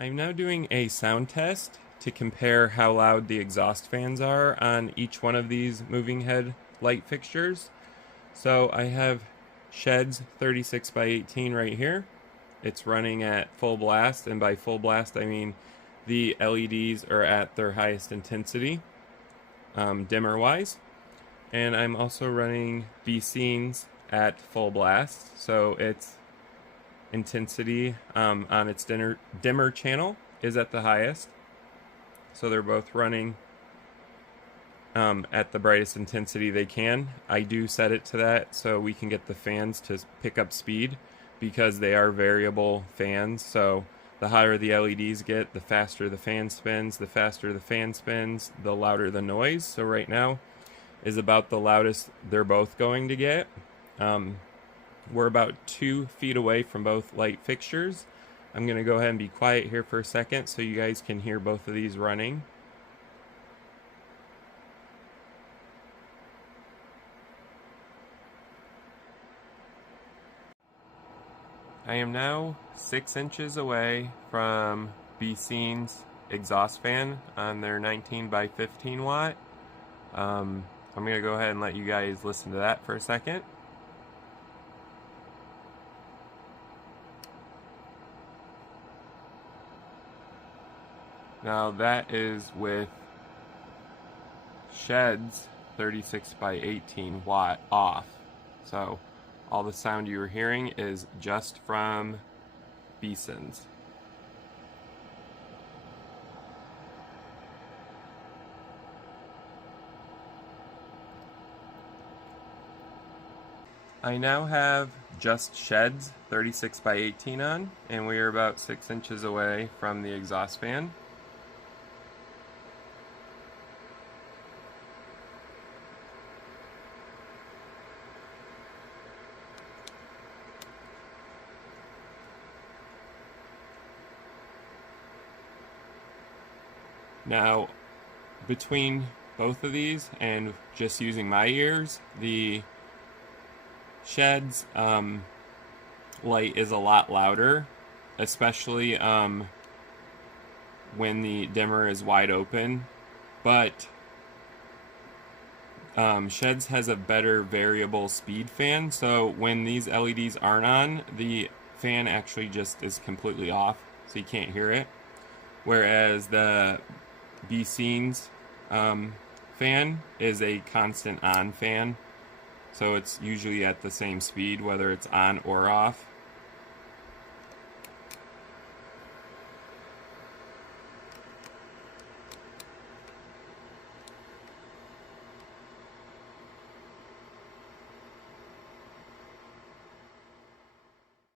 I'm now doing a sound test to compare how loud the exhaust fans are on each one of these moving head light fixtures. So I have SHEHDS 36x18 right here. It's running at full blast, and by full blast I mean the LEDs are at their highest intensity, dimmer wise. And I'm also running BECENs at full blast, so its intensity on its dimmer channel is at the highest. So they're both running at the brightest intensity they can. I do set it to that so we can get the fans to pick up speed, because they are variable fans. So the hotter the LEDs get, the faster the fan spins. The faster the fan spins, the louder the noise. So right now is about the loudest they're both going to get. We're about 2 feet away from both light fixtures. I'm going to go ahead and be quiet here for a second so you guys can hear both of these running. I am now 6 inches away from BECEN's exhaust fan on their 19x15 watt. I'm going to go ahead and let you guys listen to that for a second. Now that is with SHEHDS 36x18 watt off. So all the sound you were hearing is just from BECEN's. I now have just SHEHDS 36x18 on, and we are about 6 inches away from the exhaust fan. Now, between both of these and just using my ears, the SHEHDS light is a lot louder, especially when the dimmer is wide open. But SHEHDS has a better variable speed fan, so when these LEDs aren't on, the fan actually just is completely off, so you can't hear it. Whereas the BECEN's fan is a constant on fan, so it's usually at the same speed whether it's on or off.